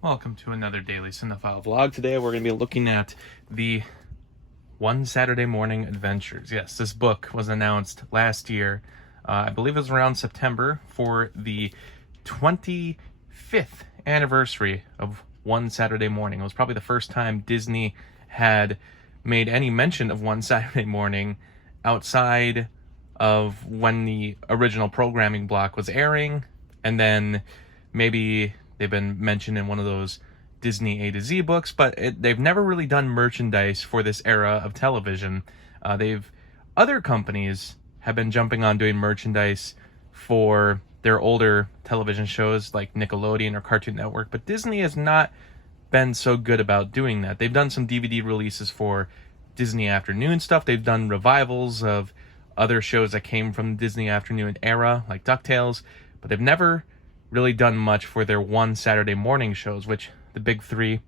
Welcome to another Daily Cinephile vlog. Today we're going to be looking at the One Saturday Morning Adventures. Yes, this book was announced last year. I believe it was around September for the 25th anniversary of One Saturday Morning. It was probably the first time Disney had made any mention of One Saturday Morning outside of when the original programming block was airing, and then maybe they've been mentioned in one of those Disney A to Z books, but they've never really done merchandise for this era of television. Other companies have been jumping on doing merchandise for their older television shows like Nickelodeon or Cartoon Network, but Disney has not been so good about doing that. They've done some DVD releases for Disney Afternoon stuff. They've done revivals of other shows that came from the Disney Afternoon era, like DuckTales, but they've never really done much for their One Saturday Morning shows, which the big three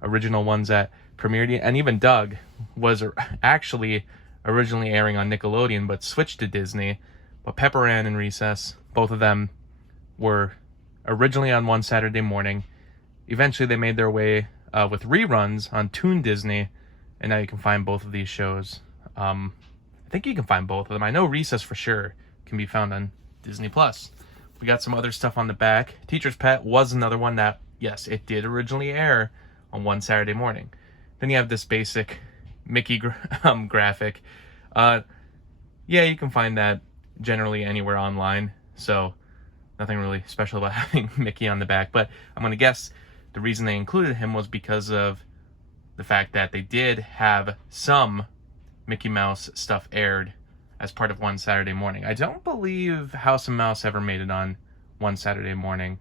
original ones that premiered, and even Doug was actually originally airing on Nickelodeon but switched to Disney. But Pepper Ann and Recess, both of them were originally on One Saturday Morning. Eventually they made their way with reruns on Toon Disney, and now you can find both of these shows. I think you can find both of them. I know Recess for sure can be found on Disney Plus. We got some other stuff on the back. Teacher's Pet was another one that, yes, it did originally air on One Saturday Morning. Then you have this basic Mickey graphic. Yeah, you can find that generally anywhere online, so nothing really special about having Mickey on the back. But I'm going to guess the reason they included him was because of the fact that they did have some Mickey Mouse stuff aired as part of One Saturday Morning. I don't believe House of Mouse ever made it on One Saturday Morning.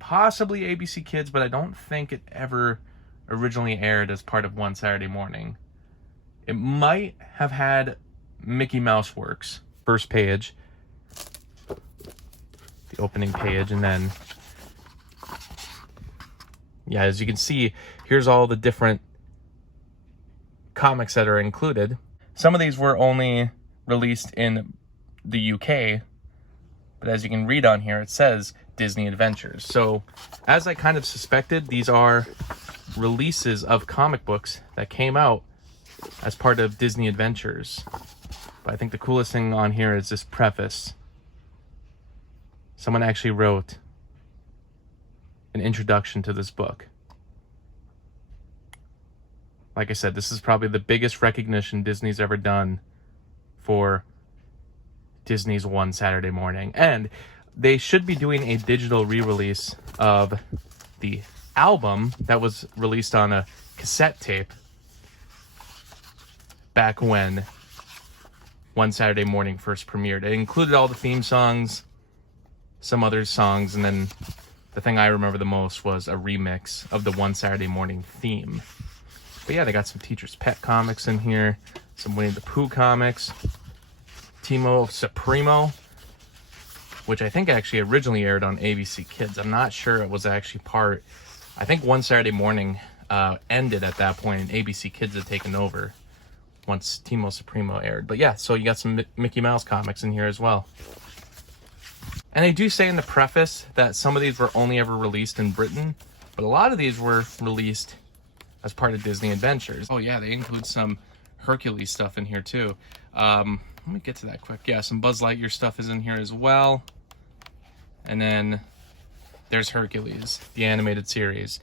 Possibly ABC Kids, but I don't think it ever originally aired as part of One Saturday Morning. It might have had Mickey Mouse Works, first page, the opening page, and then, yeah, as you can see, here's all the different comics that are included. Some of these were only released in the UK, but as you can read on here, it says Disney Adventures. So, as I kind of suspected, these are releases of comic books that came out as part of Disney Adventures. But I think the coolest thing on here is this preface. Someone actually wrote an introduction to this book. Like I said, this is probably the biggest recognition Disney's ever done for Disney's One Saturday Morning. And they should be doing a digital re-release of the album that was released on a cassette tape back when One Saturday Morning first premiered. It included all the theme songs, some other songs, and then the thing I remember the most was a remix of the One Saturday Morning theme. But yeah, they got some Teacher's Pet comics in here, some Winnie the Pooh comics, Timo Supremo, which I think actually originally aired on ABC Kids. I'm not sure it was actually part. I think One Saturday Morning ended at that point, and ABC Kids had taken over once Timo Supremo aired. But yeah, so you got some Mickey Mouse comics in here as well. And they do say in the preface that some of these were only ever released in Britain, but a lot of these were released as part of Disney Adventures. Oh yeah, they include some Hercules stuff in here too. Let me get to that quick. Yeah, some Buzz Lightyear stuff is in here as well. And then there's Hercules, the animated series,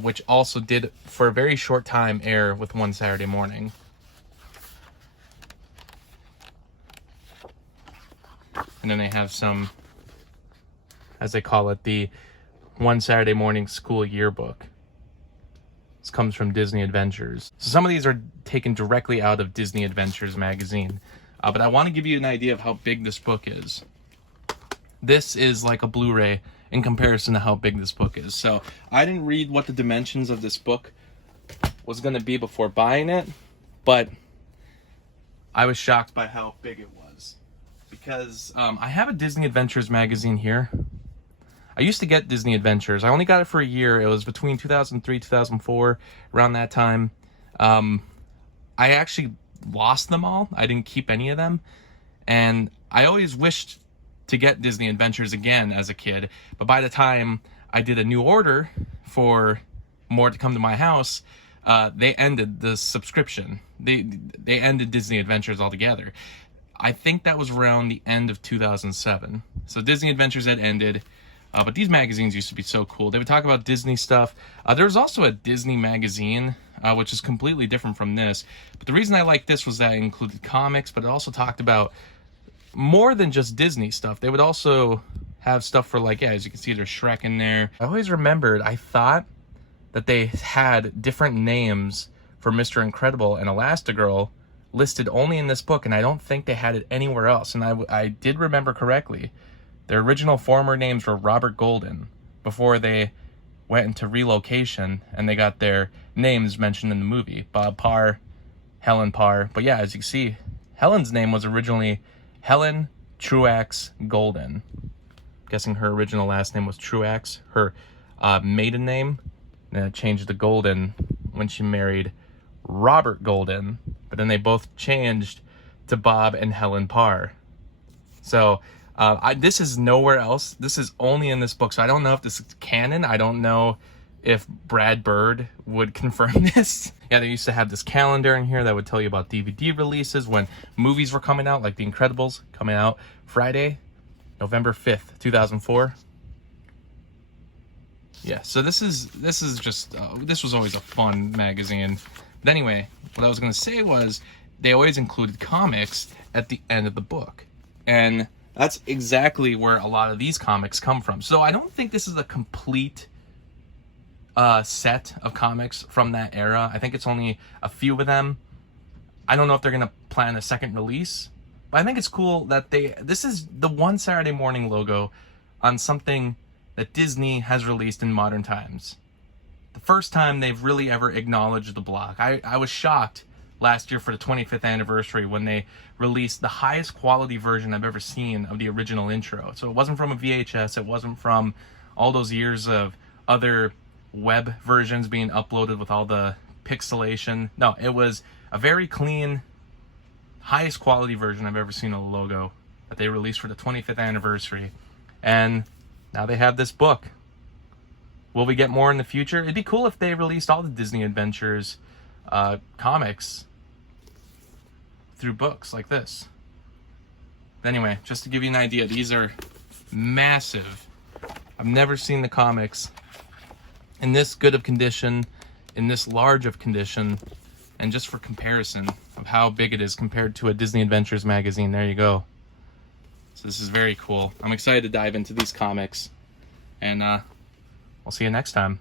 which also did, for a very short time, air with One Saturday Morning. And then they have some, as they call it, the One Saturday Morning School Yearbook. This comes from Disney Adventures. So some of these are taken directly out of Disney Adventures magazine. But I want to give you an idea of how big this book is. This is like a Blu-ray in comparison to how big this book is. So I didn't read what the dimensions of this book was going to be before buying it, but I was shocked by how big it was. Because I have a Disney Adventures magazine here. I used to get Disney Adventures. I only got it for a year. It was between 2003 2004, around that time. I actually lost them all. I didn't keep any of them. And I always wished to get Disney Adventures again as a kid. But by the time I did a new order for more to come to my house, they ended the subscription. They ended Disney Adventures altogether. I think that was around the end of 2007. So Disney Adventures had ended, but these magazines used to be so cool. They would talk about Disney stuff. There was also a Disney magazine, which is completely different from this. But the reason I liked this was that it included comics, but it also talked about more than just Disney stuff. They would also have stuff for, like, yeah, as you can see, there's Shrek in there. I always remembered, I thought that they had different names for Mr. Incredible and Elastigirl listed only in this book, and I don't think they had it anywhere else. And I did remember correctly. Their original former names were Robert Golden before they went into relocation, and they got their names mentioned in the movie. Bob Parr, Helen Parr. But yeah, as you can see, Helen's name was originally Helen Truax Golden. I'm guessing her original last name was Truax. Her maiden name, and it changed to Golden when she married Robert Golden. But then they both changed to Bob and Helen Parr. So this is nowhere else. This is only in this book. So I don't know if this is canon. I don't know if Brad Bird would confirm this. Yeah, they used to have this calendar in here that would tell you about DVD releases when movies were coming out, like The Incredibles coming out Friday, November 5th, 2004. Yeah, so this is just, this was always a fun magazine. But anyway, what I was going to say was they always included comics at the end of the book. And that's exactly where a lot of these comics come from. So I don't think this is a complete set of comics from that era. I think it's only a few of them. I don't know if they're going to plan a second release. But I think it's cool that this is the One Saturday Morning logo on something that Disney has released in modern times. The first time they've really ever acknowledged the block. I was shocked last year for the 25th anniversary when they released the highest quality version I've ever seen of the original intro. So it wasn't from a VHS, it wasn't from all those years of other web versions being uploaded with all the pixelation. No, it was a very clean, highest quality version I've ever seen of the logo that they released for the 25th anniversary. And now they have this book. Will we get more in the future? It'd be cool if they released all the Disney Adventures comics through books like this. Anyway, just to give you an idea, these are massive. I've never seen the comics in this good of condition, in this large of condition, and just for comparison of how big it is compared to a Disney Adventures magazine, there you go. So this is very cool. I'm excited to dive into these comics, and I'll see you next time.